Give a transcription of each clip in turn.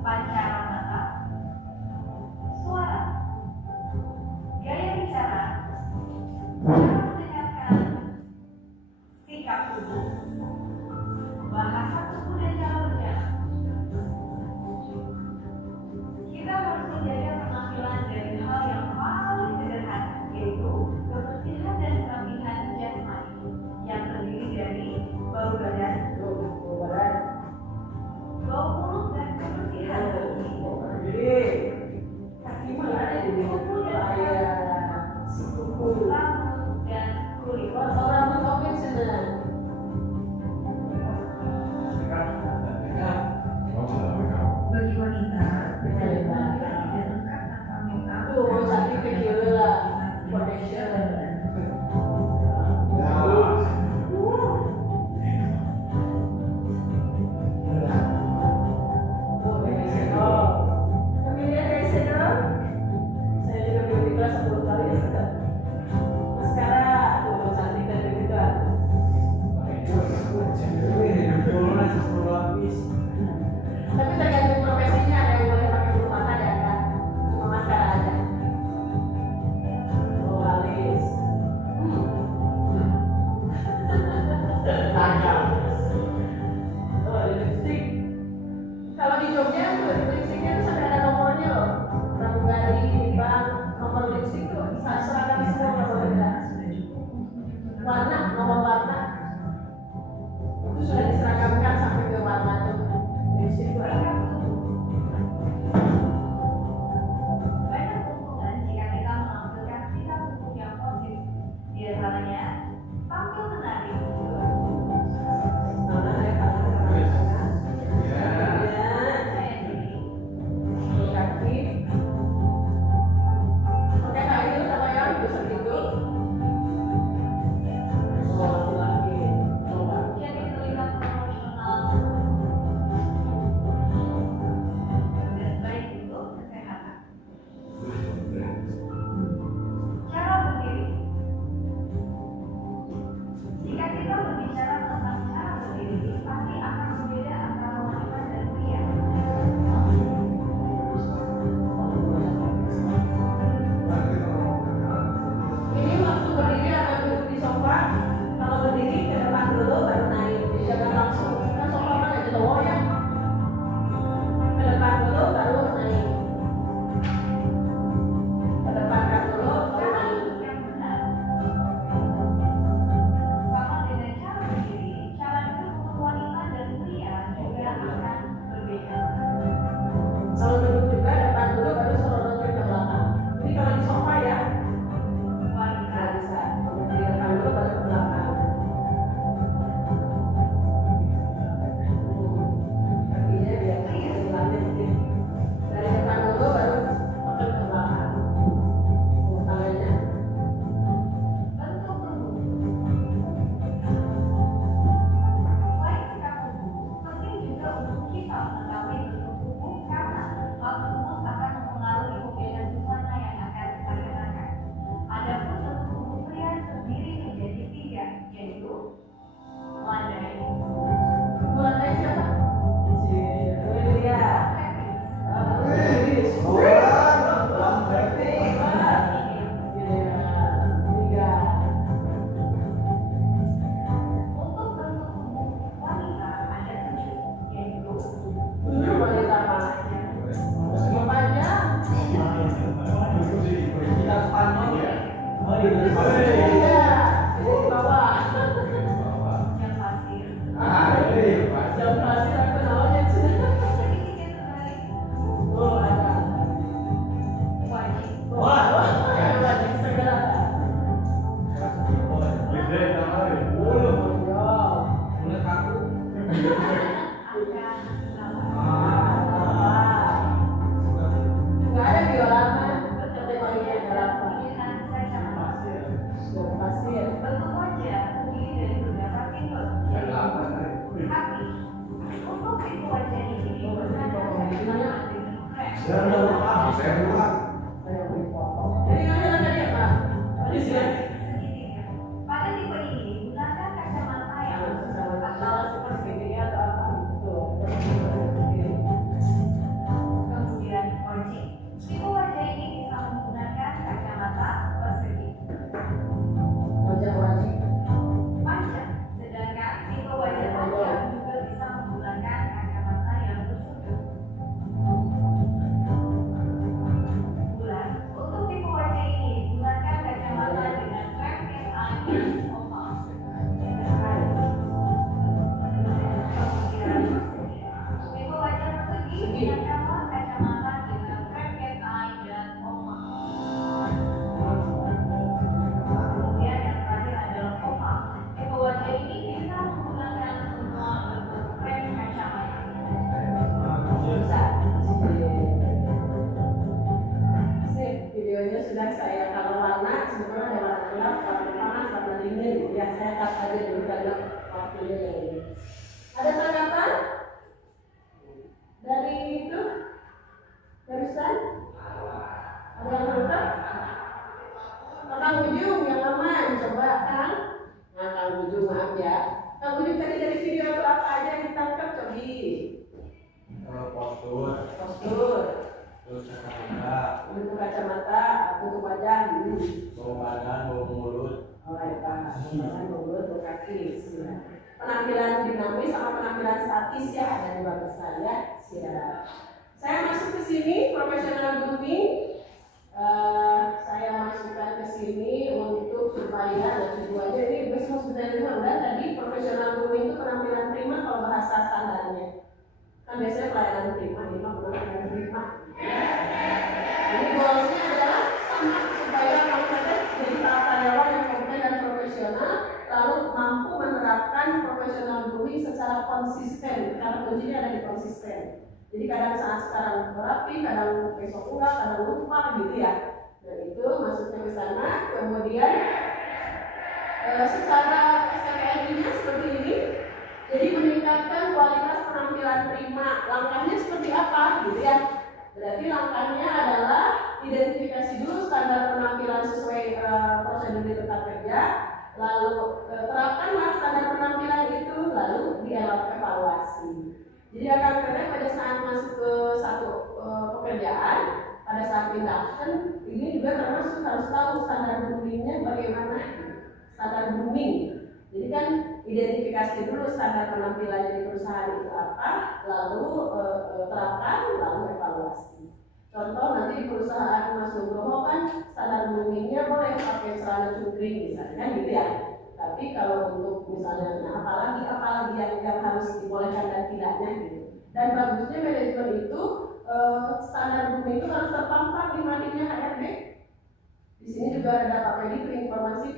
pancaran mata, suara, gaya bicara, cara mendengarkan, sikap tubuh, bahasa tubuh dan cara berjalan. Kita harus menjaga penampilan dari hal yang paling sederhana, yaitu kebersihan dan kerapihan jasmani yang terdiri dari bau badan, bau mulut dan kebersihan tubuh. Kaki mana ada di Kuku dan kuku, rambut dan kulit. rambut topeng sana. Bagi wanita, penampilan tidak lengkap tanpa make up. Tuh, mau cantik ke kiri lah. Foundation. Tapi tergantung profesinya, ada yang boleh pakai bulu mata ada kan? Cuma maskara aja. Oh, alis. Oh, lipstick. Kalau di Jogja tuh lipstiknya tuh sampai ada nomornya loh. Pramugari, bank, nomor lipstik tuh seragam semua nggak boleh beda. Warna, nomor warna itu sudah diseragamkan sampai ke warna tuh. Lipstik tuh ada. Banyak keuntungan jika kita menampilkan sikap tubuh yang positif. Di antaranya, tampil menarik, Mana ya tangan tangan. percaya diri, Kaki. Oke, kaki itu sama yang bisa gitu. Oh, laki-laki. Coba. jadi terlihat profesional dan baik untuk kesehatan. Cara berdiri. Jika kita berbicara tentang cara berdiri, pasti akan berbeda antara wanita dan pria. Ini waktu berdiri atau duduk di sofa. Kalau berdiri ke depan dulu baru naik. Jadi jangan langsung. Kan sofa kan ada cowok ya. Ke depan dulu baru naik. Ke depan kan dulu baru Cara naik. duduk yang benar. Sama dengan cara berdiri, cara duduk untuk wanita dan pria juga akan berbeda. Kalau duduk juga depan dulu baru sorot ke belakang. Ini kalau di sofa ya. Wanita Nggak bisa. Berdiri depan dulu baru ke belakang. Kakinya biar jalannya dikit. Dari depan dulu baru ke belakang. Tangannya. bentuk tubuh. Selain sikap tubuh, penting juga untuk kita mengetahui bentuk tubuh karena hal tersebut akan mempengaruhi pembedaan busana yang akan kita kenakan. Adapun bentuk tubuh pria terdiri menjadi 3, yaitu landai, Bulannya siapa? Si Amelia. pelvis, untuk bentuk tubuh wanita ada 7, yaitu jam pasir, sedikit yang terbalik, wajib, akan Nggak ada biolama, kategorinya adalah penggunaan kacamata. pasir. Bentuk wajah terdiri dari beberapa tipe, yaitu hati. Untuk tipe wajah ini menggunakan kacamata dengan krem. Jadi nggak tadi apa? Tadi sih. Segitiga. Pada tipe ini gunakan kacamata yang atau Segitiga atau apa? Tuh. aja dulu karena waktunya yang ini. Ada tanggapan dari itu? Barusan? Ada yang nangkep? Kang Ujung yang aman, coba Kang. Nah, Kang Ujung maaf ya. Kang Ujung tadi dari video itu apa aja yang ditangkap, cobi? Postur. Terus kacamata, Bentuk kacamata, bentuk wajah, bau badan, bau mulut. oh ya Pak, penampilan mulut, bau kaki, siap. Penampilan dinamis sama penampilan statis ya, ada dua besar ya, siap. Saya masuk ke sini, profesional grooming. Saya masukkan ke sini untuk supaya tujuannya ini bisnis sebenarnya udah tadi profesional grooming itu penampilan prima kalau bahasa standarnya. Kan biasanya pelayanan prima, ini mah penampilan prima. Ini goalsnya adalah sama supaya kamu jadi para karyawan yang kompeten dan profesional, lalu mampu menerapkan profesional grooming secara konsisten. Karena kuncinya ada di konsisten. Jadi kadang saat sekarang rapi, kadang besok enggak, kadang lupa gitu ya. Dan itu masuknya ke sana. Kemudian secara SPNI-nya seperti ini. Jadi meningkatkan kualitas penampilan prima. Langkahnya seperti apa gitu ya. Berarti langkahnya adalah identifikasi dulu standar penampilan sesuai prosedur di tempat kerja, lalu terapkanlah standar penampilan itu, lalu dievaluasi. Jadi akan kerja pada saat masuk ke satu pekerjaan, pada saat induction, ini juga termasuk harus tahu standar groomingnya bagaimana, standar grooming. Jadi kan identifikasi dulu standar penampilannya di perusahaan itu apa, lalu terapkan, lalu evaluasi. Contoh nanti di perusahaan Mas Nugroho kan standar groomingnya boleh pakai celana cungkring misalnya gitu ya. Tapi kalau untuk misalnya apalagi yang harus dibolehkan dan tidaknya gitu. Dan bagusnya manajemen itu standar grooming itu harus terpampang di madingnya HRD. Di sini juga ada Pak Pedi itu informasi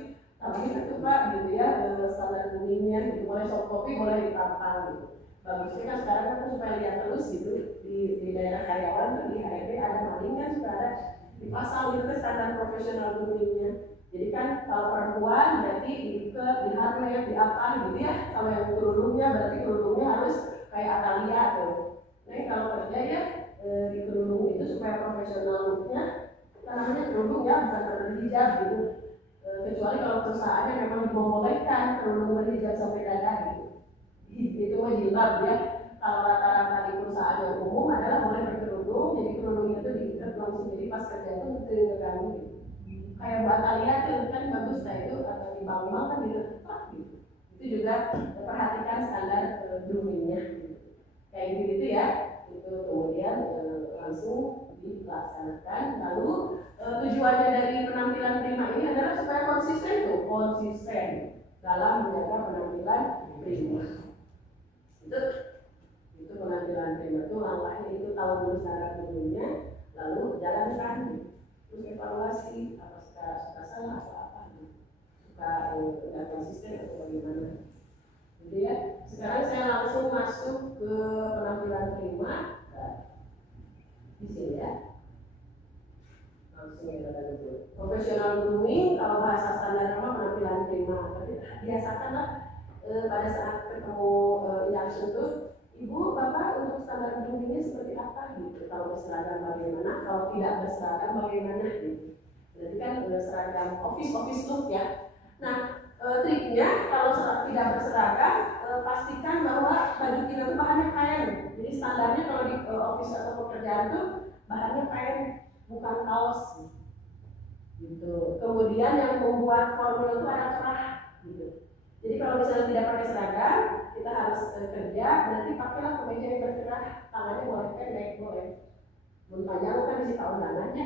tapi itu Pak gitu ya standar groomingnya gitu. Boleh soft copy boleh ditampang gitu. Bagusnya kan sekarang kan supaya lihat terus gitu di daerah karyawan tuh di HRD ada mading kan sudah ada dipasang gitu standar profesional groomingnya. Jadi kan kalau perempuan berarti diikat, diharnet, diapa gitu ya. Kalau yang kerudungnya berarti kerudungnya harus kayak Atalia tuh. Nah kalau kerja ya di kerudung itu supaya profesional looknya, namanya kerudung ya bukan berhijab gitu. Kecuali kalau perusahaannya memang membolehkan kerudung berhijab sampai dada gitu. Itu mah jilbab ya. Kalau rata-rata di perusahaan yang umum adalah boleh berkerudung, jadi kerudung itu diikat langsung jadi pas kerja itu terganggu gitu. Kayak buat Alia tuh kan bagus lah itu atau di bank kan gitu. Itu juga perhatikan standar groomingnya gitu. Kayak gitu ya. Itu kemudian langsung dilaksanakan. Lalu tujuannya dari penampilan prima ini adalah supaya konsisten dalam menjaga penampilan prima. Itu penampilan prima itu langkahnya itu tahu dulu standar groomingnya, lalu jalankan, terus evaluasi apa suka salah apa suka nggak konsisten atau bagaimana. Jadi ya sekarang saya langsung masuk ke penampilan prima di sini ya. Langsung kita dulu. Profesional grooming kalau bahasa standar nama penampilan prima. Tapi biasakanlah pada saat ketemu induction tuh, Ibu, Bapak untuk standar groomingnya seperti apa gitu? Kalau berseragam bagaimana? Kalau tidak berseragam bagaimana gitu? Berarti kan seragam office look ya. Nah triknya kalau tidak berseragam pastikan bahwa baju kita itu bahannya kain. Jadi standarnya kalau di office atau pekerjaan tuh bahannya kain bukan kaos gitu. Kemudian yang membuat formula itu ada cerah gitu. Jadi kalau misalnya tidak pakai seragam, kita harus kerja, berarti pakailah kemeja yang bercerah, tangannya boleh pendek, boleh panjang kan di tahun tangannya,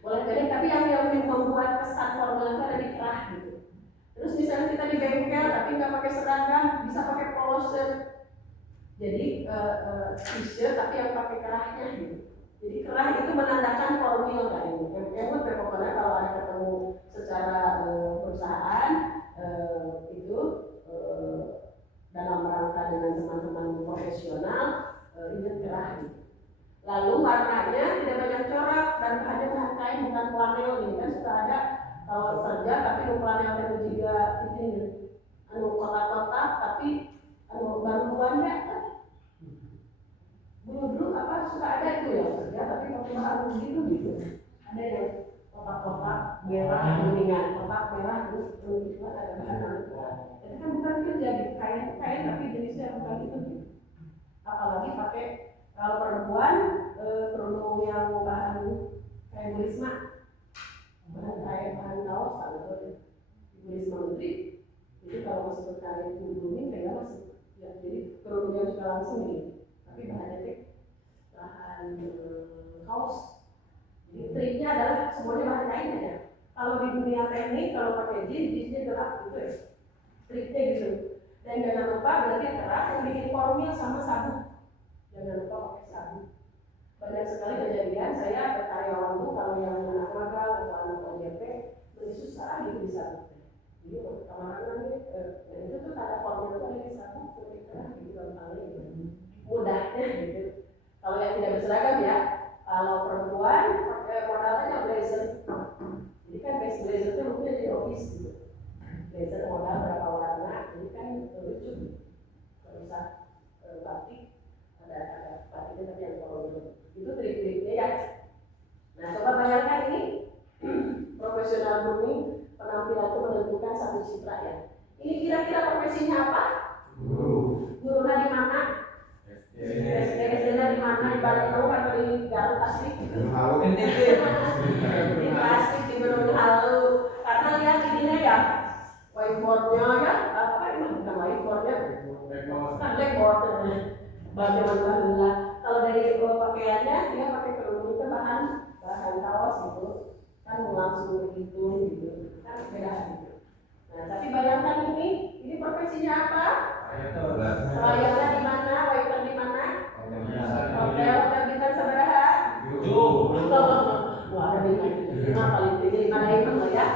boleh pendek, tapi yang membuat kesan formal itu ada di kerah gitu. Terus misalnya kita di bengkel tapi nggak pakai seragam, bisa pakai polo shirt, jadi t-shirt tapi yang pakai kerahnya gitu. Jadi kerah itu menandakan formal kan ini. Yang pokoknya kalau ada ketemu secara perusahaan itu dalam rangka dengan teman-teman profesional ingat kerah gitu. Lalu warnanya tidak banyak corak dan bahannya bahan kain bukan flanel ini kan suka ada kalau kerja tapi flanel itu juga ini kotak-kotak tapi baru-baruannya kan dulu apa suka ada itu ya kerja tapi pakai bahan gitu ada yang kotak-kotak merah kuningan kotak merah terus itu ada bahan itu kan bukan kerja gitu kain tapi jenisnya bukan itu apalagi pakai kalau perempuan kerudung yang bahan kayak Burisma bahan kaos kalau itu Burisma Menteri jadi kalau masuk ke kain kuning kayak masuk ya jadi kerudungnya sudah langsung nih tapi bahannya bahan kaos jadi triknya adalah semuanya bahan kain ya kalau di dunia teknik kalau pakai jeansnya gelap gitu ya triknya gitu dan jangan lupa berarti keras yang bikin formil sama sabun jangan lupa pakai sabun banyak sekali kejadian saya ada karyawan tuh kalau yang anak magang atau anak OJP lebih susah gitu bisa jadi kemarin itu tuh tanda formil itu ada di sabun ketika gitu gampangnya mudahnya gitu kalau yang tidak berseragam ya kalau perempuan pakai modalnya blazer jadi kan blazer itu mungkin di office gitu blazer modal berapa warna ini kan lucu kalau usah batik ada batiknya tapi yang kolonial itu trik-triknya ya nah coba bayangkan ini profesional grooming penampilan itu menentukan satu citra ya ini kira-kira profesinya apa? Gurunya di mana? SD-nya di mana? Di Bandung atau di Garut asli? Di plastik di Gunung Halu karena lihat ininya ya whiteboardnya ya apa emang bukan whiteboardnya kan blackboard bagaimana kalau dari pakaiannya dia pakai kerudung itu bahan kaos gitu kan langsung begitu gitu kan beda gitu nah tapi bayangkan ini profesinya apa? Pelayannya di mana? Waiter di mana? Hotel terbitan sabaraha? Wah ada bintang itu paling tinggi 5 diamond lah ya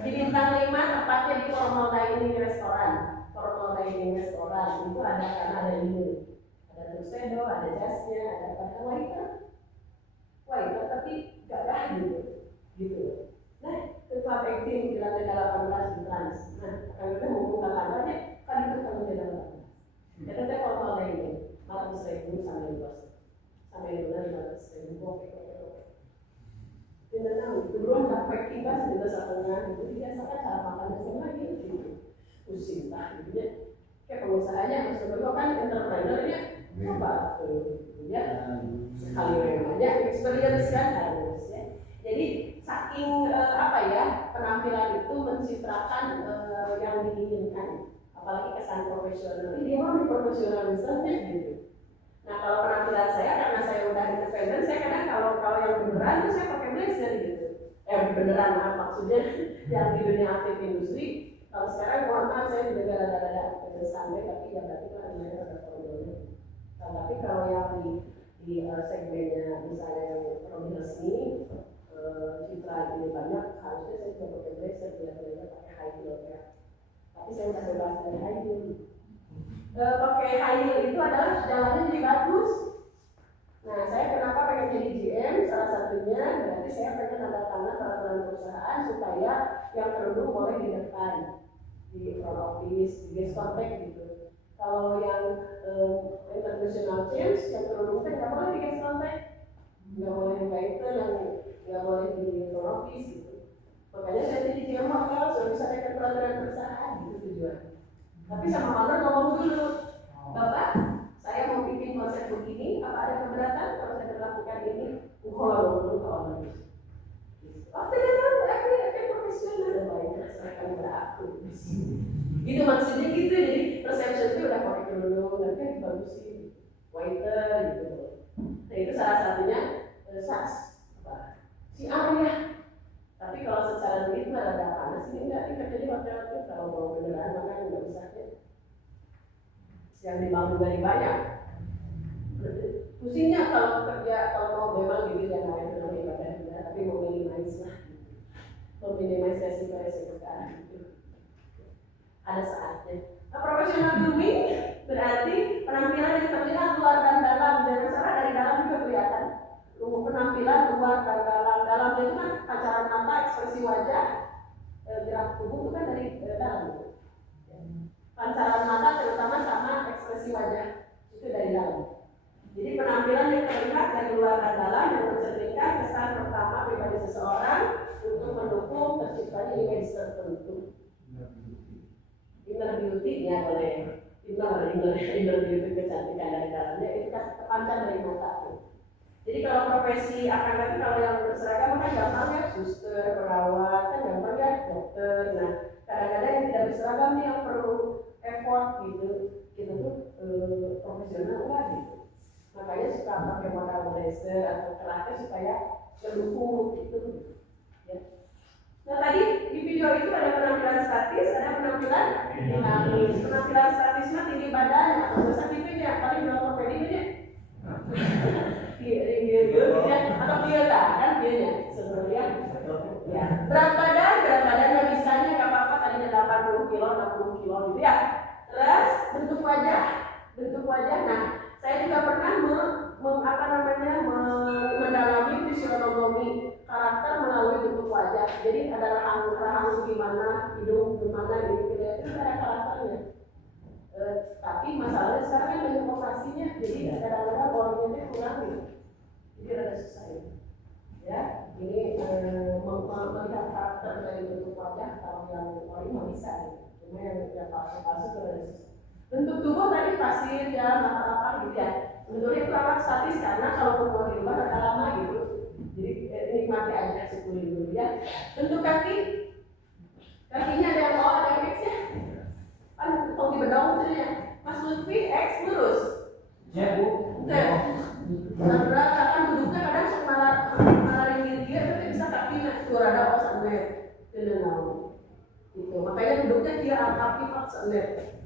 di bintang 5 tepatnya di formal dining restoran itu ada karena ada ini ada tuxedo, ada jasnya, ada waiter tapi gagah gitu nah ketua acting di lantai 18 di Trans nah akan kita menghubungkan kabarnya kan itu kalau di lantai 18 ya tetap formal dining 400.000 sampai 500.000 oke tidak tahu belum dapat kita sudah setengah itu biasakan cara makannya semua gitu pusing lah gitu ya kayak pengusahanya harus kedua kan entrepreneurnya coba ya sekali aja experience kan harus ya jadi saking penampilan itu mencitrakan yang diinginkan apalagi kesan profesional ini dia orang profesionalismenya gitu nah kalau penampilan saya karena saya udah independen saya kadang kalau yang beneran tuh saya pakai blazer gitu beneran maksudnya yang di dunia aktif industri kalau sekarang mohon maaf saya juga ada sampai tapi ya berarti kan ada formalnya tapi kalau yang di segmennya misalnya yang resmi citra ini banyak harusnya saya juga pakai blazer biar pakai high heel ya tapi saya udah bebas dari high heel pakai high heel itu adalah jalannya jadi bagus nah saya kenapa pengen jadi GM salah satunya berarti saya pengen tanda tangan peraturan perusahaan supaya yang kerudung boleh di depan di front office, di guest contact gitu kalau yang international change yang kerudung kan nggak boleh di guest contact nggak boleh di waiter yang nggak boleh di front office gitu makanya saya jadi GM hotel sudah bisa pakai peraturan perusahaan gitu tujuan tapi sama owner ngomong dulu Bapak saya mau bikin konsep begini apa ada keberatan kalau saya melakukan ini ngomong dulu ke owner tidak profesional baik saya akan beraku gitu maksudnya gitu jadi resepsi itu udah pakai kerudung dan kan bagusin waiter gitu nah itu salah satunya si Arya tapi kalau secara duit mah ada panas ini enggak ini kerja di hotel itu kalau mau beneran maka nggak usah ya yang dibangun dari banyak pusingnya kalau kerja kalau mau memang gitu dan lain namanya ibadah juga tapi mau minimize lah meminimasi resiko gitu. Ada saatnya. Nah, profesional grooming berarti penampilan yang terlihat luar dan dalam. Jangan salah dari dalam juga kelihatan. Penampilan luar dan dalam. Dalamnya itu kan pancaran mata, ekspresi wajah, gerak tubuh itu kan dari dalam. pancaran mata terutama sama ekspresi wajah itu dari dalam. Jadi penampilan yang terlihat dari luar dan dalam yang mencerminkan kesan pertama pribadi seseorang untuk mendukung terciptanya image tertentu. Inner beauty ya boleh. Inner beauty kecantikan dari dalamnya itu kan terpancar dari mata. Jadi kalau profesi akan lagi kalau yang berseragam kan gampang ya suster, perawat kan gampang ya dokter. Nah kadang-kadang yang tidak berseragam nih yang perlu effort gitu tuh profesional enggak gitu. Makanya suka pakai modal blazer atau keratnya supaya mendukung gitu. Ya. Nah tadi di video itu ada penampilan statis, ada penampilan dinamis. Penampilan statis mah tinggi badan atau besar pipinya, paling di ortopedi aja. Atau biota kan bianya sebenarnya. Ya. Berat badan bisanya nggak apa-apa tadinya 80 kilo, 60 kilo gitu ya. Terus bentuk wajah. Nah saya juga pernah mendalami fisiologi karakter melalui bentuk wajah. Jadi ada rahang gimana, hidung gimana, gitu itu ada karakternya. Tapi masalahnya sekarang kan banyak operasinya, jadi kadang-kadang orangnya itu kurang gitu. Jadi ada susah ya. Ya, ini melihat karakter dari bentuk wajah kalau yang orang bisa gitu. Cuma yang palsu-palsu itu ada susah. Bentuk tubuh tadi pasir ya, mata-mata gitu ya. Sebetulnya itu akan statis karena kalau berubah di luar agak lama gitu. Jadi nikmati aja sepuluh dulu ya. Bentuk kakinya ada yang O, ada yang X ya. Kan tong di bedong ya. Mas Lutfi X lurus. Ya Bu. Karena kan duduknya kadang suka malah ringgit tapi bisa kakinya itu rada O sampai tenang. Gitu. Makanya duduknya dia kaki pak sampai.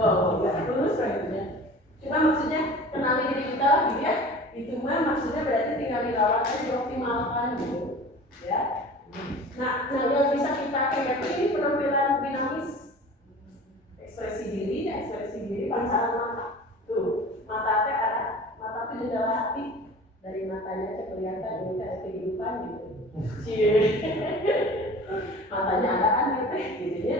Oh, ya lurus kayaknya. Cuma maksudnya kenali diri kita gitu ya. Itu mah maksudnya berarti tinggal dirawat aja dioptimalkan gitu. Ya. Nah yang bisa kita kayak ini penampilan dinamis. Ekspresi diri pancaran mata. Tuh, mata tuh jendela hati. Dari matanya aja kelihatan ini ada kehidupan gitu. Matanya adaan gitu ya.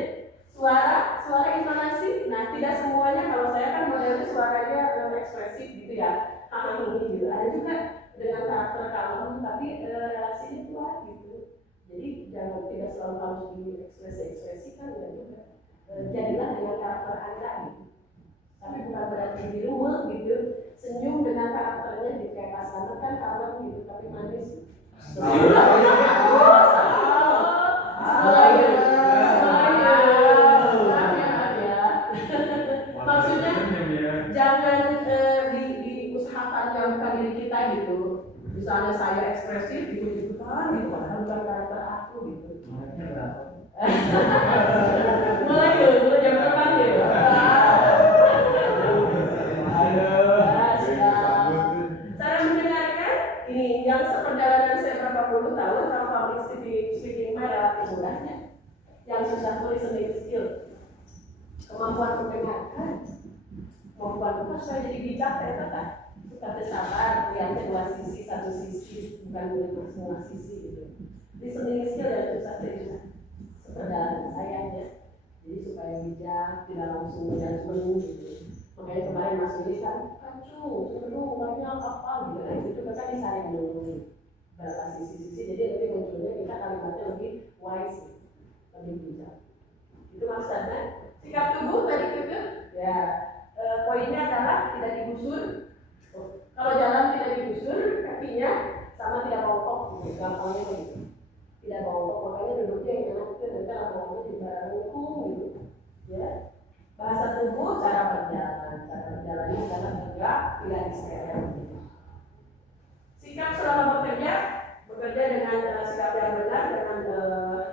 Suara intonasi. Nah, tidak semuanya kalau saya kan modelnya suaranya ekspresif gitu ya. Ini gitu. Ada juga dengan karakter kalem tapi relasinya kuat gitu. Jadi tidak selalu harus diekspresikan ya juga. Jadilah dengan karakter Anda gitu. Tapi bukan berarti di rumah gitu. Senyum dengan karakternya di kayak pasangan kan kalem gitu tapi manis. Maksudnya jangan diusahakan jauhkan diri kita gitu. Misalnya saya ekspresif gitu kan gitu kan bukan karakter aku gitu. Mulai jam terbang gitu. Cara mendengarkan ini yang seperjalanan saya berapa puluh tahun kalau public speaking mah relatif mudahnya. Yang susah tuh listening skill. Kemampuan mendengarkan, kemampuan itu supaya jadi bijak ya kan, suka bersabar, lihatnya dua sisi, satu sisi, bukan semua sisi gitu. Listening skill yang susah itu seperjalanan saya ya, jadi supaya bijak, tidak langsung judgement gitu. Makanya kemarin Mas Willy kan, seru, banyak apa gitu, nah itu kan disaring dulu berapa sisi-sisi, jadi nanti munculnya kita kalimatnya lebih wise, lebih bijak. Itu maksudnya. Sikap tubuh tadi gitu ya, poinnya adalah tidak digusur. Kalau jalan tidak digusur, kakinya sama tidak bongkok gitu, gampangnya gitu. Tidak bongkok, makanya duduknya yang enak itu nanti lama-lama di barang gitu. Ya, bahasa tubuh, cara berjalannya cara tegak, tidak diserang. Sikap selama bekerja dengan sikap yang benar, dengan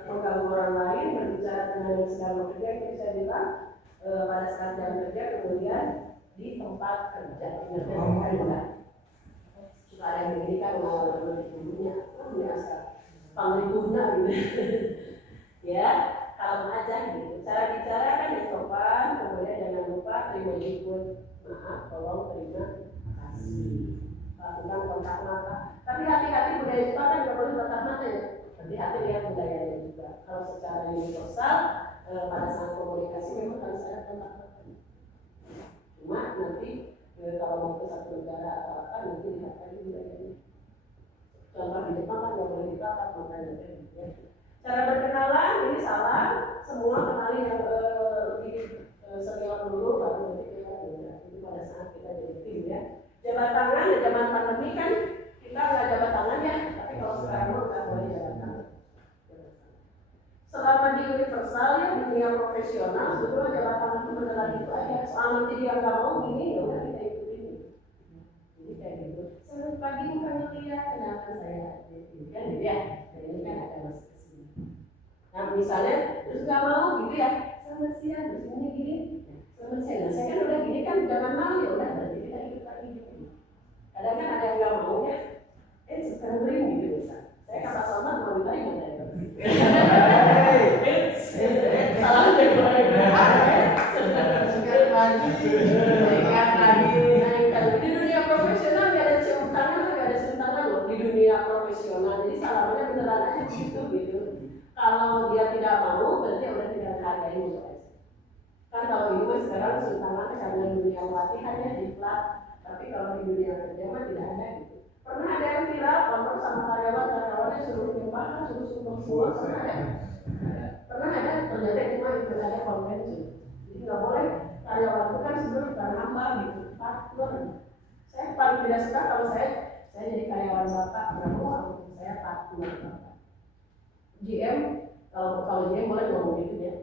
mengganggu orang lain, berbicara dengan yang sedang bekerja, itu bisa bilang pada saat jam kerja, kemudian di tempat kerja. Suka ada yang begini kan menurutnya, biasa, panglibuna gitu. Ya, kalem aja gitu. Cara bicara kan yang sopan, kemudian jangan lupa terima jemput, maaf, tolong terima kasih. Lakukan kontak mata. Tapi hati-hati budaya Jepang kan nggak boleh kontak mata ya. Hati-hati lihat budayanya juga. Kalau secara universal pada saat komunikasi memang harus ada kontak. Cuma nanti kalau mau ke satu negara atau apa nanti lihat lagi budayanya. Contoh di Jepang kan nggak boleh ditangkap makanya. Ya. Cara berkenalan ini salah, semua kenali yang lebih senior dulu baru nanti kita itu pada saat kita jadi tim ya. Jabat tangan, ya zaman pandemi kan kita nggak jabat tangan ya, tapi kalau sekarang nggak boleh jabat tangan. Selama di universal ya di dunia profesional sebetulnya jabat tangan itu beneran itu aja. Soal nanti dia nggak mau gini ya udah kita ikutin. Jadi kayak gitu. Selamat pagi bukan lihat kenapa saya kan gitu ya. Dan ini kan ada masuk ke sini. Nah misalnya terus nggak mau gitu ya. Selamat siang terus ini gini. Selamat siang. Nah saya kan udah gini kan jangan mau ya udah berarti kita ikut lagi gitu. Kadang kan ada yang nggak mau ya. Sekarang bering gitu bisa. Saya kata selamat mau ditanya dari salah deh di dunia profesional nggak ada cium tangan, nggak ada cium tangan loh di dunia profesional. Jadi salahnya beneran aja begitu gitu. Kalau dia tidak mau berarti udah tidak menghargai gitu aja. Kan kalau itu sekarang cium tangan karena dunia pelatihan ya diklat. Tapi kalau di dunia kerja mah tidak ada gitu. Pernah ada yang viral kontrak sama karyawannya suruh nyembah, suruh sumbang semua, pernah ada? Pernah ada, ternyata cuma itu ada konvensi. Jadi nggak boleh karyawan itu kan sebenarnya bukan hamba gitu, partner. Saya paling tidak suka kalau saya jadi karyawan bapak, berapa saya partner bapak. GM kalau GM boleh ngomong gitu ya.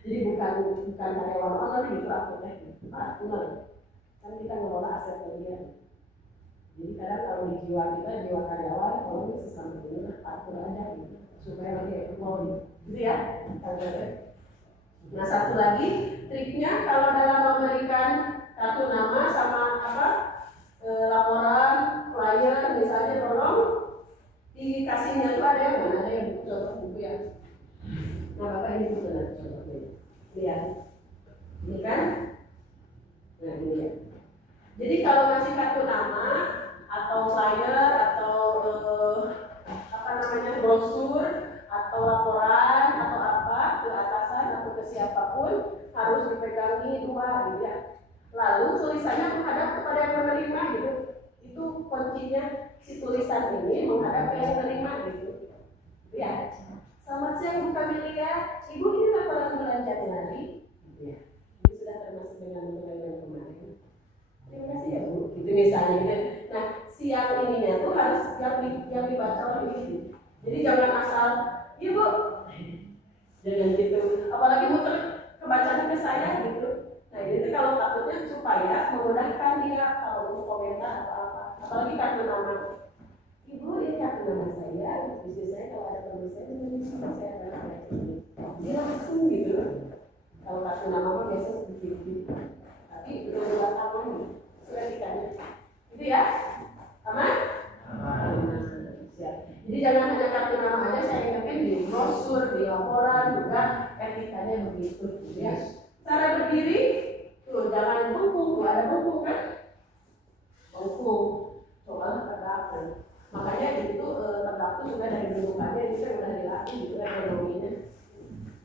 Jadi bukan karyawan owner gitu akhirnya, partner. Kan kita ngelola aset dia. Jadi kadang kalau di jiwa kita, jiwa karyawan, kalau itu sesama ini atur aja gitu, supaya nanti mau gitu ya. Nah satu lagi triknya kalau dalam memberikan kartu nama sama laporan flyer misalnya tolong dikasihnya tuh ada yang mana ada yang contoh buku ya. Nah bapak ini buku benar contohnya, lihat ini kan, nah ini ya. Jadi kalau ngasih kartu nama atau flyer atau brosur atau laporan atau apa ke atasan atau ke siapapun harus dipegangi dua gitu ya. Lalu tulisannya menghadap kepada yang menerima gitu. Itu kuncinya si tulisan ini menghadap ke yang menerima gitu. Ya. Selamat siang Bu Kamilia. Ibu ini laporan belanja tadi. Ya. Ini sudah termasuk dengan yang kemarin. Terima kasih ya Bu. Gitu misalnya gitu. Nah, siang ininya tuh harus yang dibaca oleh ibu. Jadi jangan asal, Ibu. Jangan gitu. Apalagi muter kebacaan ke saya gitu. Nah, itu kalau takutnya supaya memudahkan dia kalau mau komentar atau apa. Apalagi kartu nama. Ibu, ini kartu nama saya. Bisnis saya kalau ada perlu saya ini saya akan ini. Dia langsung gitu. Kalau kartu nama mah biasanya begitu. Tapi itu buat apa nih? Sudah dikanya. Itu ya? Aman? Aman. Jadi jangan hanya kartu nama aja, saya ingatkan di brosur, di laporan juga etikanya begitu. Ya. Cara berdiri, tuh jangan bungkung, nggak ada bungkung kan? Bungkung, soalnya terdakwa. Makanya itu terdakwa juga dari bentukannya itu udah dilatih gitu ekonominya.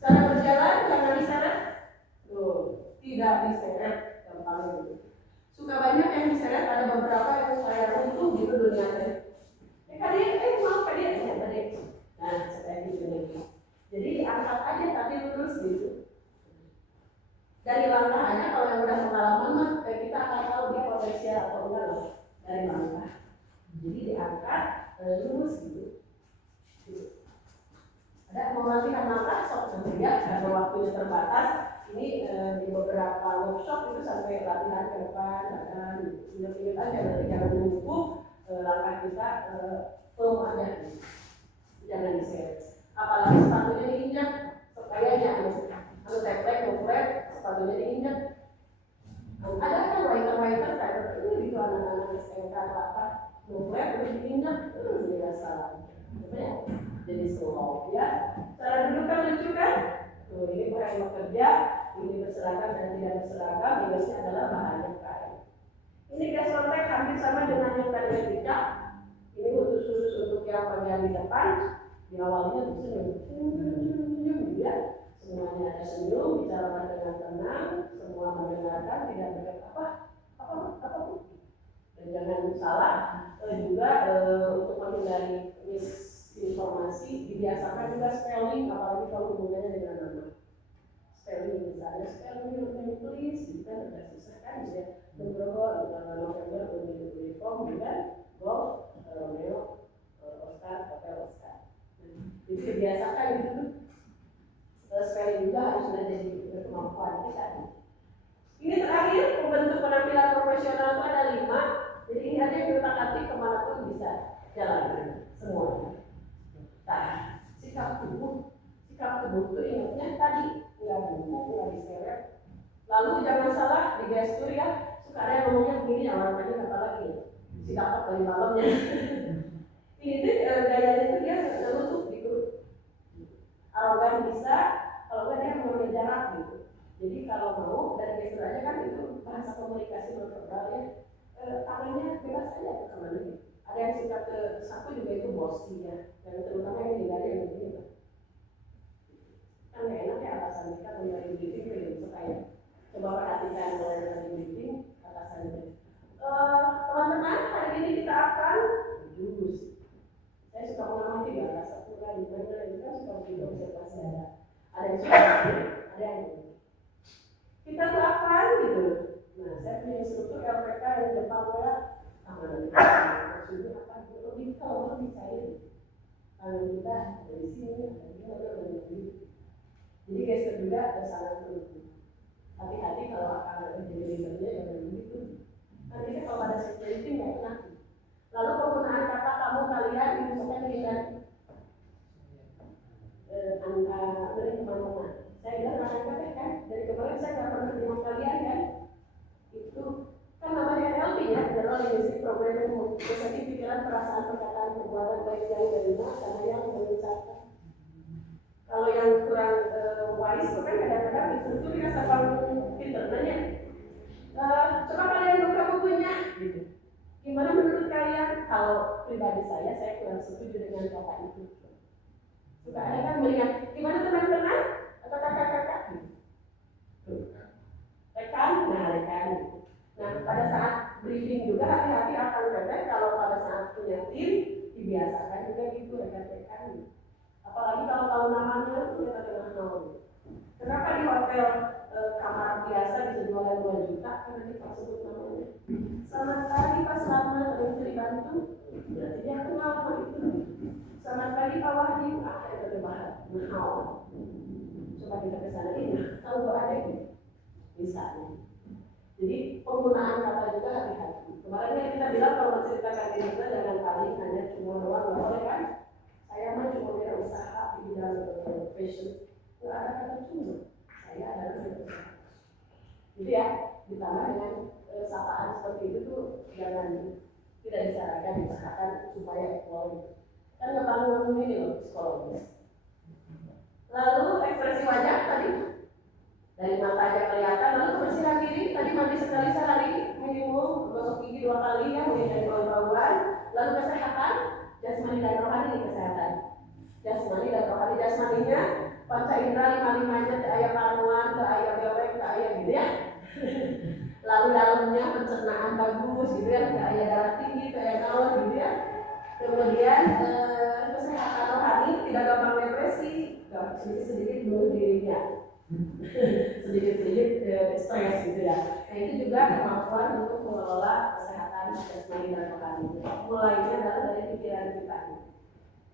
Cara berjalan jangan diseret, tuh tidak diseret, gampang gitu. Suka banyak yang diseret, ada beberapa yang saya runtuh gitu dunianya. Maaf kalian ya tadi. Nah, seperti itu nih. Jadi diangkat aja tapi lurus gitu. Dari langkah aja kalau yang udah pengalaman mah kita akan tahu dia potensial atau enggak loh dari langkah. Jadi diangkat lurus gitu. Ada mau latihan langkah sok nanti ya karena waktunya terbatas. Ini di beberapa workshop itu sampai latihan ke depan dan ingat-ingat aja nanti jangan menunggu langkah kita firm aja, jangan di-share. Apalagi sepatunya diinjak, supaya teplek, ngeflat, sepatunya diinjak. Ada kan waiter kayak ini gitu anak-anak SMK apa, ngeflat terus diinjak, biasa. Jadi slow ya. Cara duduk kan lucu kan? Tuh ini orang bekerja, ini berseragam dan tidak berseragam, ini adalah bahannya kain. Ini gas kontak hampir sama dengan yang tadi tidak. Ini khusus untuk yang bagian di depan, di awalnya senyum, ya. semuanya ada senyum, bicarakan dengan tenang, semua mendengarkan, tidak berkata apa. Dan jangan salah juga untuk menghindari misinformasi dibiasakan juga spelling, apalagi kalau hubungannya dengan nama. Spelling misalnya spelling please, itu kan agak susah kan ya. Nugroho, November, uniform, juga golf, Romeo, Oscar, hotel Oscar. Jadi dibiasakan gitu. Spelling juga harus jadi kemampuan kita. Ini terakhir membentuk penampilan profesional itu ada 5. Jadi ini ada yang diutak-atik kemanapun bisa jalan semua. Nah, sikap tubuh itu ingatnya tadi nggak bungkuk, nggak diseret. Lalu jangan salah di gestur ya, suka ada yang ngomongnya begini, orang tadi apa lagi? Sikap dari malamnya. Ini tuh gayanya itu dia ngelutuk gitu. Arogan bisa, kalau nggak dia mengambil jarak gitu. Jadi kalau mau dari gestur aja kan itu bahasa komunikasi nonverbal ya. Tangannya bebas aja ke kemana gitu. Ada yang suka ke saku juga itu bossy ya, dan terutama yang hindari yang begini lah. Kan nggak enak ya atasan kita mulai briefing gitu supaya coba perhatikan mulai dari briefing atasannya. Teman-teman, hari ini kita akan jurus. Saya suka mengamati bahasa Sura di mana kita suka begitu observasi ada yang suka, ada yang kita tuh akan gitu. Nah, saya punya instruktur LPK yang Jepang ya, sama maksudnya apa? Lebih kalau lebih cair. Kalau kita dari sini, ada di sini. Jadi gestur juga ada sangat penting. Hati-hati kalau akan jadi leadernya jangan begitu. Nanti kalau ada security nggak enak. Lalu penggunaan kata kamu kalian dimasukkan dengan angka dari teman-teman. Saya bilang anak-anak kan dari kemarin saya nggak pernah terima kalian kan. Itu kan namanya NLP ya, Neuro Linguistic Programming, menguasai pikiran, perasaan, perkataan, perbuatan baik yang menerima sama yang mengucapkan. Kalau yang kurang wise itu kan kadang-kadang instruktur ya sama pinter nanya. Coba kalian buka bukunya. Gitu. Gimana menurut kalian? Kalau pribadi saya kurang setuju dengan kata itu. Suka ada kan melihat gimana teman-teman atau kakak-kakak? Rekan. Nah, pada saat briefing juga hati-hati akan bebek kalau pada saat punya tim dibiasakan juga gitu rekan-rekan. Apalagi kalau tahu namanya itu kita kenal. Kenapa di hotel kamar biasa bisa jualan 2 juta karena kita sebut namanya. Selamat pagi Pak Selamat, bisa dibantu? Berarti dia kenal sama itu. Selamat pagi Pak Wahyu, itu terbahas. Nah, coba kita kesana ini, tahu ada gitu. Misalnya. Jadi penggunaan kata juga hati-hati. Kemarin kita bilang kalau menceritakan diri kita jangan paling hanya cuma doang, nggak boleh kan? Saya mah cuma berusaha di bidang fashion. Nggak ada kata cuma. Saya adalah berusaha. Jadi ya, ditambah dengan sapaan seperti itu tuh jangan tidak disarankan, diusahakan supaya equal. Kan nggak bangun ini loh psikologis. Lalu ekspresi wajah tadi dari mata aja kelihatan. Lalu kebersihan diri tadi mandi sekali sehari minimum, gosok gigi 2 kali ya, menghindari bau-bauan. Lalu kesehatan, jasmani dan rohani. Kesehatan jasmani dan rohani. Jasmaninya panca indera 5-5-nya ke ayam paruan, ke ayam bebek, ke ayam gitu ya. Lalu dalamnya pencernaan bagus gitu ya, ke ayam darah tinggi, ke ayam naon gitu ya. Kemudian kesehatan rohani, tidak gampang depresi, sedikit-sedikit bunuh dirinya, sedikit-sedikit stres gitu ya. Nah itu juga kemampuan untuk mengelola kesehatan jasmani dan rohani. Mulainya adalah dari pikiran kita.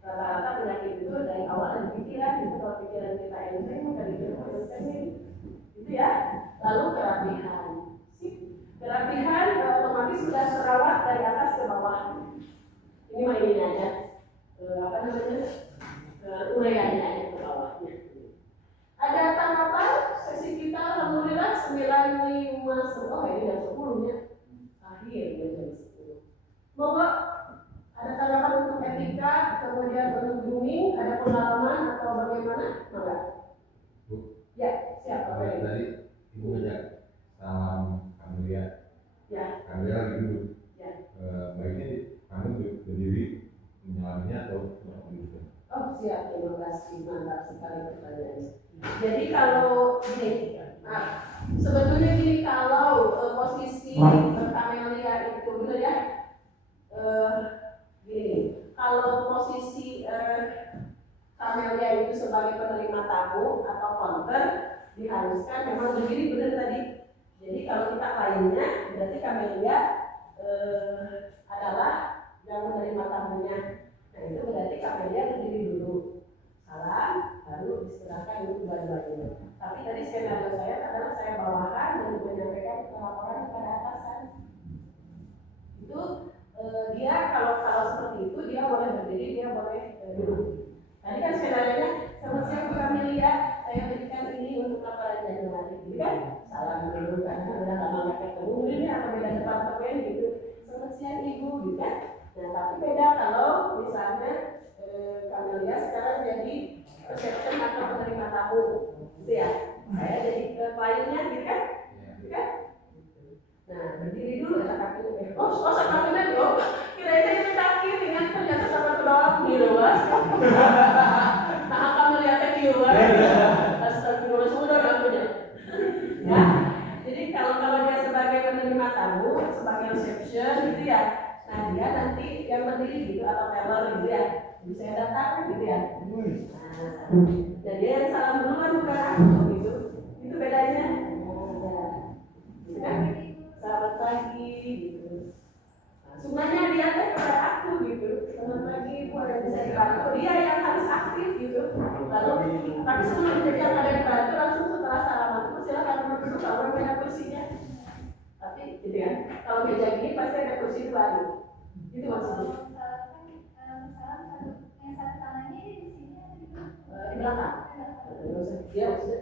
Rata-rata penyakit itu dari awal dari pikiran, itu kalau pikiran kita enteng maka dikira itu ya. Lalu kerapihan, kerapihan otomatis sudah terawat dari atas ke bawah. Ini mah ini aja, apa namanya, uraiannya aja ke bawahnya. Ada tanggapan sesi kita, alhamdulillah 9:50. Oh ini jam 10 nya, akhir jam 10. Monggo ada tanggapan untuk etika, kemudian untuk grooming, ada pengalaman atau bagaimana? Monggo. Ya, siapa? Tadi Ibu ngajak salam Kamlia. Ya. Kamlia lagi duduk. Ya. Baiknya kamu berdiri menyalaminya atau duduk? Oh siap, terima kasih, mantap sekali pertanyaannya. Jadi kalau gini, sebetulnya gini, kalau posisi Camellia itu benar ya, gini, kalau posisi Camellia itu sebagai penerima tamu atau counter diharuskan memang berdiri benar tadi. Jadi kalau kita lainnya, berarti Camellia adalah yang menerima tamunya. Nah itu berarti Camellia berdiri dulu, salam, baru diserahkan dulu dua-duanya. Tapi tadi skenario saya adalah saya bawakan dan menyampaikan laporan kepada atasan. Itu dia kalau seperti itu dia boleh berdiri, dia boleh duduk. Tadi kan skenarionya selamat siang Bu Camellia, saya berikan ini untuk laporan Januari, gitu kan? Salam dulu karena udah lama nggak ketemu, ini atau beda departemen gitu. Selamat siang Ibu, gitu kan? Nah tapi beda kalau misalnya Camellia sekarang jadi reception atau penerima tamu, gitu ya? Saya jadi kliennya, gitu kan? Gitu kan? Nah berdiri dulu ya kakinya. Oh kakinya dong. Kira-kira ini kaki, ingat ternyata sama kedua gitu mas. Nah Camellia teh gitu mas. Astagfirullah sudah rambutnya. Ya. Jadi kalau dia sebagai penerima tamu, sebagai reception gitu ya. Nah dia nanti yang berdiri gitu atau teller gitu ya. Bisa datang gitu ya. Nah, jadi yang salam duluan bukan aku gitu. Itu bedanya. Gitu kan? Selamat pagi gitu. Nah, semuanya dia kepada aku gitu. Selamat pagi, Bu, ada bisa dibantu. Dia yang harus aktif gitu. Lalu tapi sebelum dia ada dibantu langsung setelah salaman itu silakan duduk kalau punya kursinya. Tapi gitu ya. Kalau meja gini pasti ada kursi baru. Itu maksudnya. Yang satu tangannya di sini atau di Di belakang. Dia maksudnya.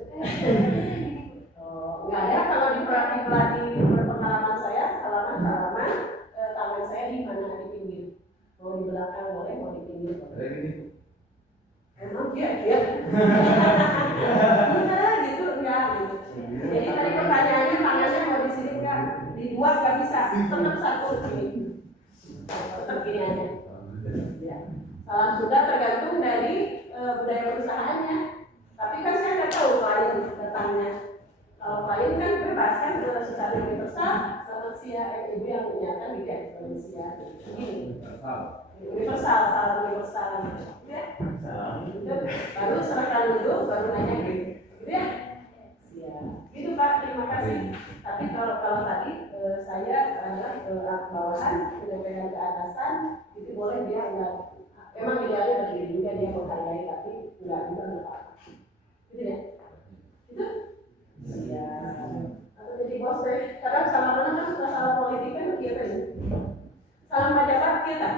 Nggak ada kalau di pengalaman saya salaman tangan saya di mana di pinggir. Mau di belakang boleh, mau di pinggir boleh. Emang dia benar gitu enggak gitu. Jadi tadi pertanyaannya tangannya mau di sini enggak, di dua nggak bisa, tetap satu sini, tetap gini aja. Ya. Salam sudah tergantung dari budaya perusahaannya. Tapi kan saya nggak tahu klien datangnya. Kalau klien kan bebas kan secara universal. Selamat siang, ibu yang menyatakan gitu ya, selamat siang. Begini. Universal, salam universal. Ya. Baru serahkan dulu, baru nanya gitu. Gitu ya. Ya. Gitu Pak, terima kasih. Tapi kalau tadi saya adalah bawahan menyampaikan ke atasan, itu boleh dia enggak. Memang idealnya berdiri juga dia menghargai, tapi enggak juga apa. Gitu ya. Itu. Ya. Atau jadi bos deh. Kadang salah mana kan suka salah politik kan kita ini. Salam pejabat kita.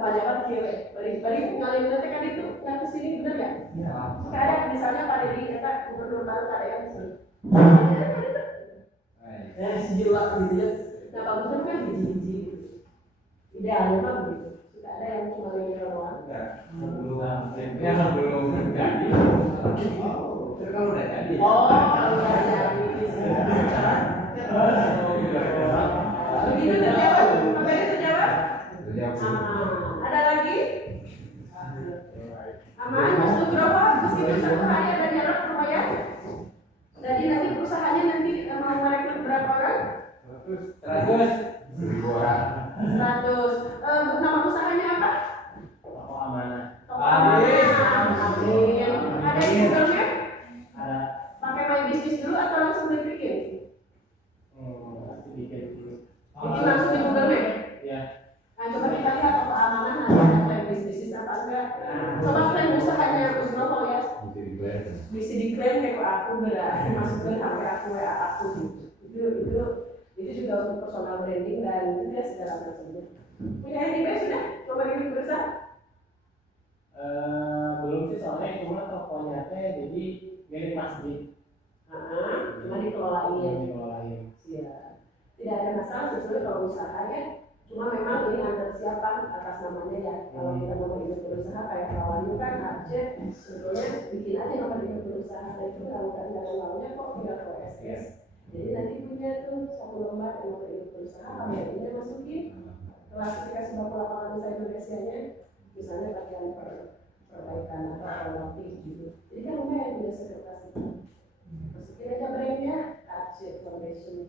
Pejabat kita. Bari ngalih nanti kan itu yang kesini benar ya? Iya. Kayak misalnya Pak Dedi kita gubernur baru ada yang kesini. Sejiwa gitu ya. Nah Pak Gubernur kan biji-biji. Idealnya mah begitu. Tidak ada yang cuma yang doang. Sebelum terjadi. Kalau udah jadi. Kalau udah jadi. Begitu terjawab. Apa itu terjawab? Ada lagi? Aman, Mas Nugroho, meskipun satu hari ada jarak lumayan. Jadi nanti perusahaannya nanti mau merekrut berapa orang? 100 orang. 100. Nama usahanya apa? Toko amanah. Amin. Ada di Google Map? Ada. Pakai My Business dulu atau langsung dibikin? Bikin Langsung di Google Map? Ya. Nah, coba kita lihat toko amanah ada klaim bisnis apa enggak. Coba klaim usahanya Gus Novel ya. Bisa diklaim kayak aku berarti masukkan HP aku WA aku. Itu juga untuk personal branding dan juga segala macamnya. Punya SIP sudah? Coba diri berusaha? Belum sih soalnya cuma tokonya teh jadi milik masjid. Cuma dikelolain. Iya. Tidak ada masalah sesuai kalau usaha ya. Cuma memang ini ada siapa atas namanya ya. Kalau kita mau ikut berusaha kayak kawan kan aja sebetulnya bikin aja nomor ikut berusaha dan itu lakukan dalam lalunya kok tinggal ke OSS. Jadi nanti punya tuh satu lembar yang mau ikut berusaha, KBRI-nya masukin klasifikasi 28 bahasa Indonesia-nya. misalnya bagian perbaikan atau promotif gitu. Jadi kan lumayan punya sertifikasi. Masukin aja brandnya Archie Foundation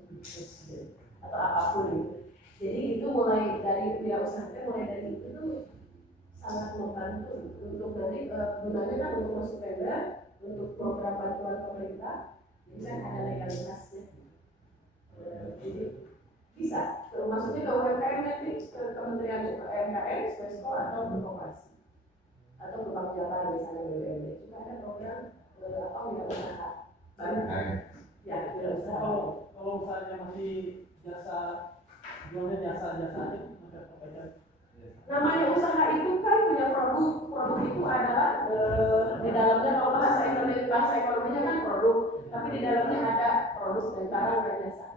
atau apapun gitu. Jadi itu mulai dari wirausaha mulai dari itu tuh sangat membantu untuk nanti gunanya kan untuk masuk tender, untuk program bantuan pemerintah, bisa ada legalitasnya. Jadi bisa maksudnya ke UMKM nanti ke Kementerian UMKM, Swesko atau ke koperasi atau ke bank jalan misalnya BUMD juga ada program apa wirausaha baru ya wirausaha. Kalau misalnya masih jasa jualnya jasa aja namanya usaha itu kan punya produk itu adalah di dalamnya kalau bahasa ekonominya kan produk, tapi di dalamnya ada produk dan barang dan jasa.